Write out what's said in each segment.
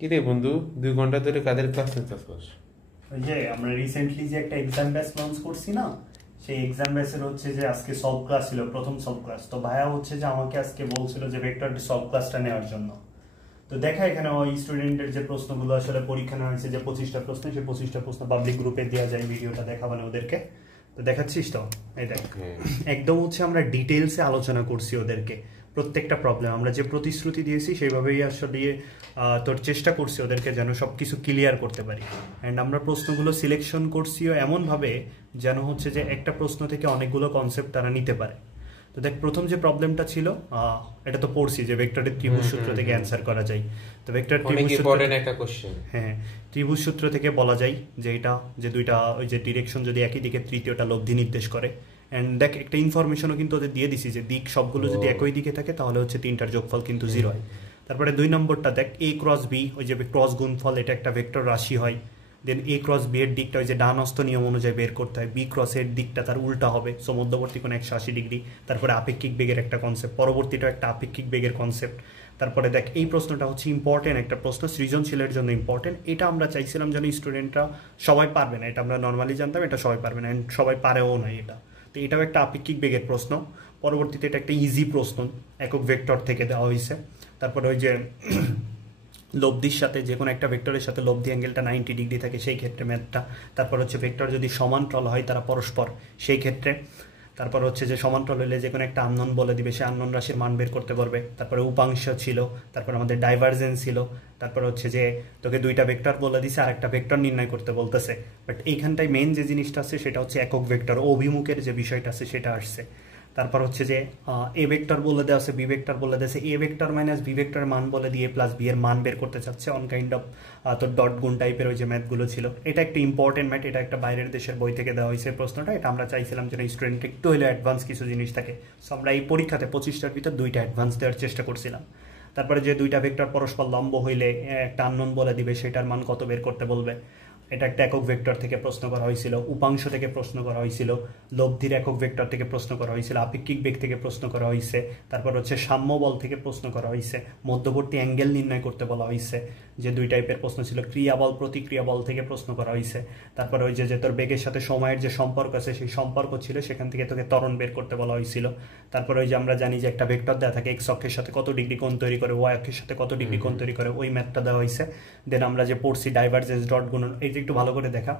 কি রে বন্ধু, 2 ঘন্টা ধরে কাদের ক্লাস নিতেছস? ওই যে আমরা রিসেন্টলি যে একটা এক্সাম ব্যাচ লঞ্চ করছি না, সেই এক্সাম ব্যাচের হচ্ছে যে আজকে সলভ ক্লাস ছিল, প্রথম সলভ ক্লাস। তো ভাইয়া হচ্ছে যে আমাকে আজকে বলছিল যে ভেক্টর সলভ ক্লাসটা নেওয়ার জন্য। তো দেখা এখানে ওই স্টুডেন্টের যে প্রশ্নগুলো আসলে পরীক্ষা নেওয়া হয়েছে, যে 25টা প্রশ্ন, সেই 25টা প্রশ্ন পাবলিক গ্রুপে দেওয়া যায়, ভিডিওটা দেখাবানো ওদেরকে। তো দেখাচ্ছিস তো, এই দেখ। একদম হচ্ছে আমরা ডিটেলসে আলোচনা করছি ওদেরকে প্রত্যেকটা প্রবলেম। আমরা যে প্রতিশ্রুতি দিয়েছি সেইভাবেই আসলে তোর চেষ্টা করছি ওদেরকে যেন সব কিছু ক্লিয়ার করতে পারি। অ্যান্ড আমরা প্রশ্নগুলো সিলেকশন করছিও এমনভাবে যেন হচ্ছে যে একটা প্রশ্ন থেকে অনেকগুলো কনসেপ্ট তারা নিতে পারে। তো দেখ, প্রথম যে প্রবলেমটা ছিল এটা তো পড়ছি যে ভেক্টরের ত্রিভুজ সূত্র থেকে অ্যান্সার করা যায়। তো ভেক্টর ত্রিভুজ সূত্র, একটা কোশ্চেন, হ্যাঁ, ত্রিভুজ সূত্র থেকে বলা যায় যে এটা যে দুইটা ওই যে ডিরেকশন যদি একই দিকে, তৃতীয়টা লব্ধি নির্দেশ করে। অ্যান্ড দেখ, একটা ইনফরমেশনও কিন্তু ওদের দিয়ে দিছি যে দিক সবগুলো যদি একই দিকে থাকে তাহলে হচ্ছে তিনটার যোগফল কিন্তু 0 হয়। তারপরে 2 নম্বরটা দেখ, a ক্রস b, ওই যে ক্রস গুণফল, এটা একটা ভেক্টর রাশি হয়। দেন a ক্রস b এর দিকটা ওই যে ডান হস্ত নিয়ম অনুযায়ী বের করতে হয়, b ক্রস এর দিকটা তার উল্টা হবে, সো মধ্যবর্তী কোণ 180 ডিগ্রি। তারপরে আপেক্ষিক বেগের একটা কনসেপ্ট, পরবর্তীটা একটা আপেক্ষিক বেগের কনসেপ্ট। তারপরে দেখ, এই প্রশ্নটা হচ্ছে ইম্পর্টেন্ট একটা প্রশ্ন, সৃজনশীলের জন্য ইম্পর্টেন্ট। এটা আমরা চাইছিলাম যেন স্টুডেন্টরা, সবাই পারবে না এটা আমরা নর্মালি জানতাম, এটা সবাই পারবে না, অ্যান্ড সবাই পারেও না এটা। তো এটাও একটা আপেক্ষিক বেগের প্রশ্ন। পরবর্তীতে এটা একটা ইজি প্রশ্ন, একক ভেক্টর থেকে দেওয়া হয়েছে। তারপরে ওই যে লব্ধির সাথে যে কোনো একটা ভেক্টরের সাথে লব্ধি অ্যাঙ্গেলটা 90 ডিগ্রি থাকে, সেই ক্ষেত্রে ম্যাথটা। তারপর হচ্ছে ভেক্টর যদি সমান্তরাল হয় তারা পরস্পর, সেই ক্ষেত্রে। তারপর হচ্ছে যে সমান্তরাল হলে যে কোনো একটা আননোন বলে দিবে, সে আননোন রাশির মান বের করতে পারবে। তারপরে উপাংশ ছিল, তারপর আমাদের ডাইভারজেন্স ছিল। তারপর হচ্ছে যে তোকে দুইটা ভেক্টর বলে দিছে আর একটা ভেক্টর নির্ণয় করতে বলতেছে। বাট এইখানটায় মেন যে জিনিসটা আছে সেটা হচ্ছে একক ভেক্টর অভিমুখের যে বিষয়টা আছে সেটা আসছে। তারপর হচ্ছে যে এ ভেক্টর বলে দেওয়া আছে, বি ভেক্টর বলে দেওয়া আছে, এ ভেক্টর মাইনাস বি ভেক্টরের মান বলে দিয়ে প্লাস বি এর মান বের করতে চাচ্ছে, অন কাইন্ড অফ তোর ডট গুণ টাইপের ওই যে ম্যাথগুলো ছিল। এটা একটা ইম্পর্টেন্ট ম্যাথ, এটা একটা বাইরের দেশের বই থেকে দেওয়া হয়েছে প্রশ্নটা। এটা আমরা চাইছিলাম যেন স্টুডেন্ট একটু হলে অ্যাডভান্স কিছু জিনিস থাকে, সো আমরা এই পরীক্ষাতে 25টার ভিতর 2টা অ্যাডভান্স দেওয়ার চেষ্টা করছিলাম। তারপরে যে দুইটা ভেক্টর পরস্পর লম্ব হইলে একটা আননোন বলে দিবে, সেটার মান কত বের করতে বলবে। এটা একটা একক ভেক্টর থেকে প্রশ্ন করা হয়েছিল, উপাংশ থেকে প্রশ্ন করা হয়েছিল, লব্ধির একক ভেক্টর থেকে প্রশ্ন করা হয়েছিল, আপেক্ষিক বেগ থেকে প্রশ্ন করা হয়েছে। তারপর হচ্ছে সাম্য বল থেকে প্রশ্ন করা হয়েছে, মধ্যবর্তী অ্যাঙ্গেল নির্ণয় করতে বলা হয়েছে, যে 2 টাইপের প্রশ্ন ছিল। ক্রিয়া বল প্রতিক্রিয়া বল থেকে প্রশ্ন করা হয়েছে। তারপরে ওই যে তোর বেগের সাথে সময়ের যে সম্পর্ক আছে সেই সম্পর্ক ছিল, সেখান থেকে তোকে ত্বরণ বের করতে বলা হয়েছিল। তারপরে ওই যে আমরা জানি যে একটা ভেক্টর দেওয়া থাকে, এক্স অক্ষের সাথে কত ডিগ্রি কোণ তৈরি করে, ওয়াই অক্ষের সাথে কত ডিগ্রি কোণ তৈরি করে, ওই ম্যাথটা দেওয়া হয়েছে। দেন আমরা যে পড়ছি ডাইভারজেন্স ডট গুণন, এই যে একটু ভালো করে দেখা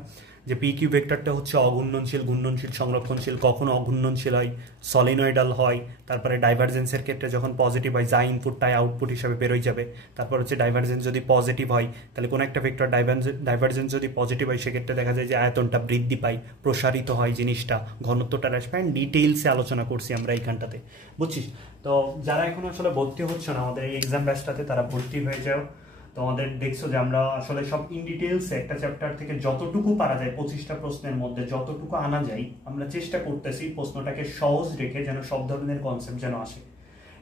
যে পি কিউ ভেক্টরটা হচ্ছে অঘূর্ণনশীল, ঘূর্ণনশীল, সংরক্ষণশীল। কখনো অঘূর্ণনশীল হয়, সলিনয়েডাল হয়। তারপরে ডাইভারজেন্সের ক্ষেত্রে যখন পজিটিভ হয়, যা ইনপুট তাই আউটপুট হিসাবে বেরোয় যাবে। তারপর হচ্ছে ডাইভারজেন্স যদি পজিটিভ হয়, তাহলে কোনো একটা ভেক্টর ডাইভারজেন্স যদি পজিটিভ হয়, সেক্ষেত্রে দেখা যায় যে আয়তনটা বৃদ্ধি পায়, প্রসারিত হয় জিনিসটা, ঘনত্বটা হ্রাস পায়। ডিটেইলসে আলোচনা করছি আমরা এইখানটাতে, বুঝছিস? তো যারা এখন আসলে ভর্তি হচ্ছে না আমাদের এই এক্সাম ব্যাচটাতে, তারা ভর্তি হয়ে যাও। তোমাদের দেখছো যে আমরা আসলে সব ইন ডিটেলস একটা চ্যাপ্টার থেকে যতটুকু পারা যায়, 25টা প্রশ্নের মধ্যে যতটুকু আনা যায়, আমরা চেষ্টা করতেছি প্রশ্নটাকে সহজ রেখে যেন সব ধরনের কনসেপ্ট যেন আসে।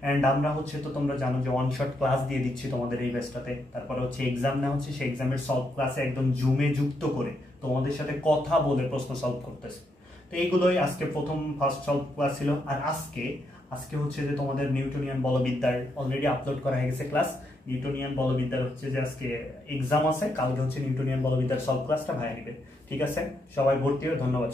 অ্যান্ড আমরা হচ্ছে, তো তোমরা জানো যে 1 শট ক্লাস দিয়ে দিচ্ছি তোমাদের এই ব্যাচটাতে। তারপরে হচ্ছে এক্সাম না হচ্ছে, সেই এক্সামের সলভ ক্লাসে একদম জুমে যুক্ত করে তোমাদের সাথে কথা বলে প্রশ্ন সলভ করতেছে। তো এইগুলোই আজকে ফার্স্ট সলভ ক্লাস ছিল। আর আজকে হচ্ছে যে তোমাদের নিউটনিয়ান বলবিদ্যার অলরেডি আপলোড করা হয়ে গেছে ক্লাস। নিউটনিয়ান বলবিদ্যার হচ্ছে যে আজকে এক্সাম আছে, কালকে হচ্ছে নিউটনিয়ান বলবিদ্যার সলভ ক্লাসটা ভাইয়া নেবে। ঠিক আছে, সবাই ভর্তি হয়ে ধন্যবাদ।